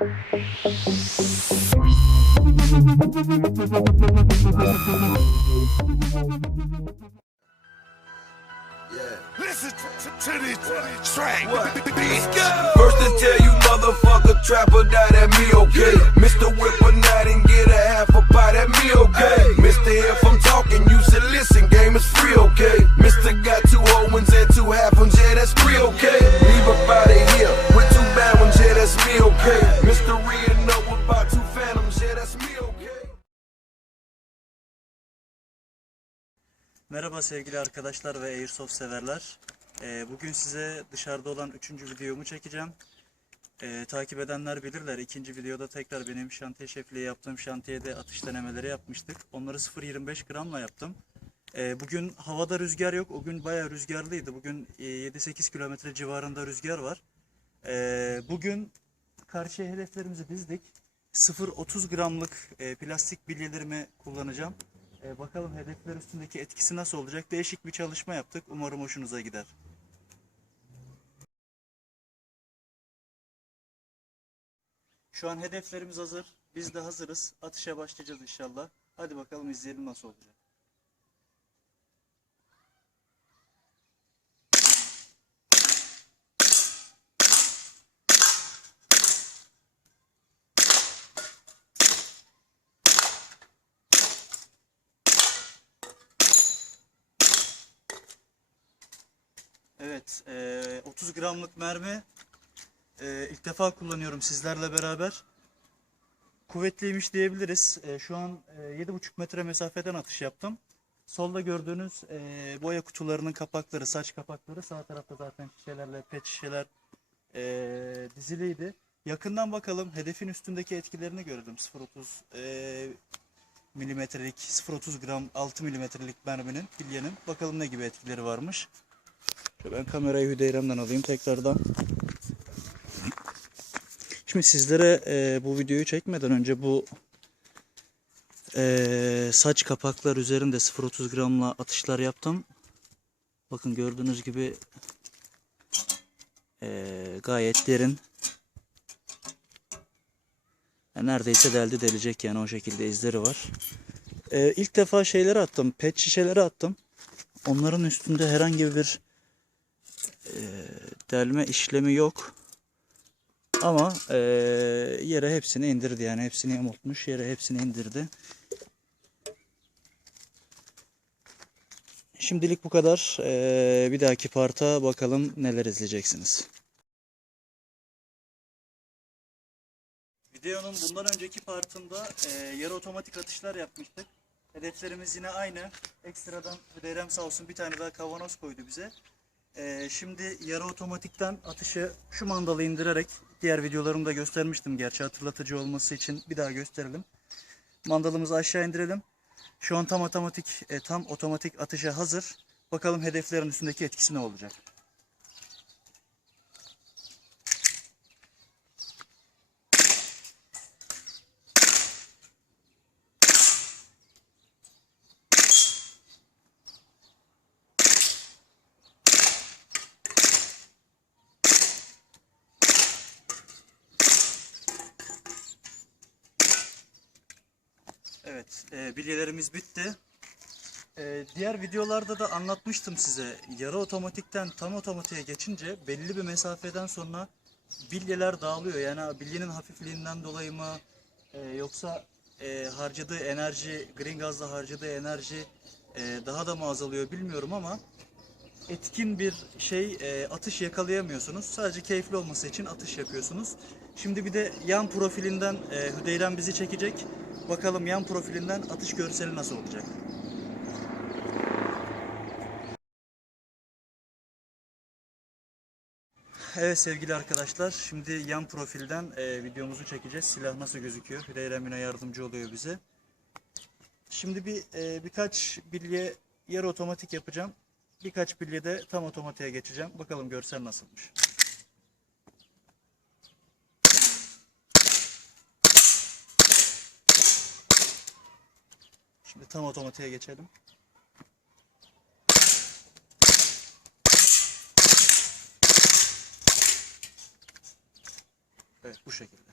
Listen to, to this track. First to tell you motherfucker trapper die at me okay. Mr. Whip a night and get a Merhaba sevgili arkadaşlar ve Airsoft severler. Ee, bugün size dışarıda olan üçüncü videomu çekeceğim. Ee, takip edenler bilirler. İkinci videoda tekrar benim şantiye şefliği yaptığım şantiyede atış denemeleri yapmıştık. Onları 0.25 gramla yaptım. Ee, bugün havada rüzgar yok. O gün bayağı rüzgarlıydı. Bugün e, 7-8 kilometre civarında rüzgar var. Bugün karşıya hedeflerimizi dizdik. 0.30 gramlık e, plastik bilyelerimi kullanacağım. E, bakalım hedefler üstündeki etkisi nasıl olacak? Değişik bir çalışma yaptık. Umarım hoşunuza gider. Şu an hedeflerimiz hazır. Biz de hazırız. Atışa başlayacağız inşallah. Hadi bakalım izleyelim nasıl olacak. Evet, e, 30 gramlık mermi e, ilk defa kullanıyorum sizlerle beraber. Kuvvetliymiş diyebiliriz. E, şu an e, 7,5 metre mesafeden atış yaptım. Solda gördüğünüz e, boya kutularının kapakları, saç kapakları. Sağ tarafta zaten şişelerle pet şişeler e, diziliydi. Yakından bakalım hedefin üstündeki etkilerini görelim. 0.30 e, milimetrelik, 0.30 gram 6 milimetrelik merminin, bilyenin. Bakalım ne gibi etkileri varmış. Şöyle ben kamerayı Hüdeyrem'den alayım tekrardan. Şimdi sizlere e, bu videoyu çekmeden önce bu e, saç kapaklar üzerinde 0.30 gramla atışlar yaptım. Bakın gördüğünüz gibi e, gayet derin. Yani neredeyse deldi delecek yani o şekilde izleri var. E, ilk defa şeyleri attım. Pet şişeleri attım. Onların üstünde herhangi bir delme işlemi yok. Ama eee, yere hepsini indirdi yani hepsini yamultmuş yere hepsini indirdi. Şimdilik bu kadar. Eee, bir dahaki parta bakalım neler izleyeceksiniz. Videonun bundan önceki partında eee yarı otomatik atışlar yapmıştık. Hedeflerimiz yine aynı. Ekstradan Hüdeyrem sağ olsun bir tane daha kavanoz koydu bize. Ee, şimdi yarı otomatikten atışı şu mandalı indirerek diğer videolarımda göstermiştim gerçi hatırlatıcı olması için bir daha gösterelim. Mandalımızı aşağı indirelim. Şu an tam otomatik e, tam otomatik atışa hazır. Bakalım hedeflerin üstündeki etkisi ne olacak. Evet, e, bilyelerimiz bitti. E, diğer videolarda da anlatmıştım size. Yarı otomatikten tam otomatiğe geçince belli bir mesafeden sonra bilyeler dağılıyor. Yani bilyenin hafifliğinden dolayı mı e, yoksa e, harcadığı enerji, green gazla harcadığı enerji e, daha da mı azalıyor bilmiyorum ama etkin bir şey e, atış yakalayamıyorsunuz. Sadece keyifli olması için atış yapıyorsunuz. Şimdi bir de yan profilinden e, Hüdeyrem bizi çekecek. Bakalım yan profilinden atış görseli nasıl olacak. Evet sevgili arkadaşlar şimdi yan profilden e, videomuzu çekeceğiz. Silah nasıl gözüküyor? Hüdeyrem yine yardımcı oluyor bize. Şimdi bir e, birkaç bilye yarı otomatik yapacağım. Birkaç bilye de tam otomatiğe geçeceğim. Bakalım görsel nasılmış. Şimdi tam otomatiğe geçelim. Evet bu şekilde.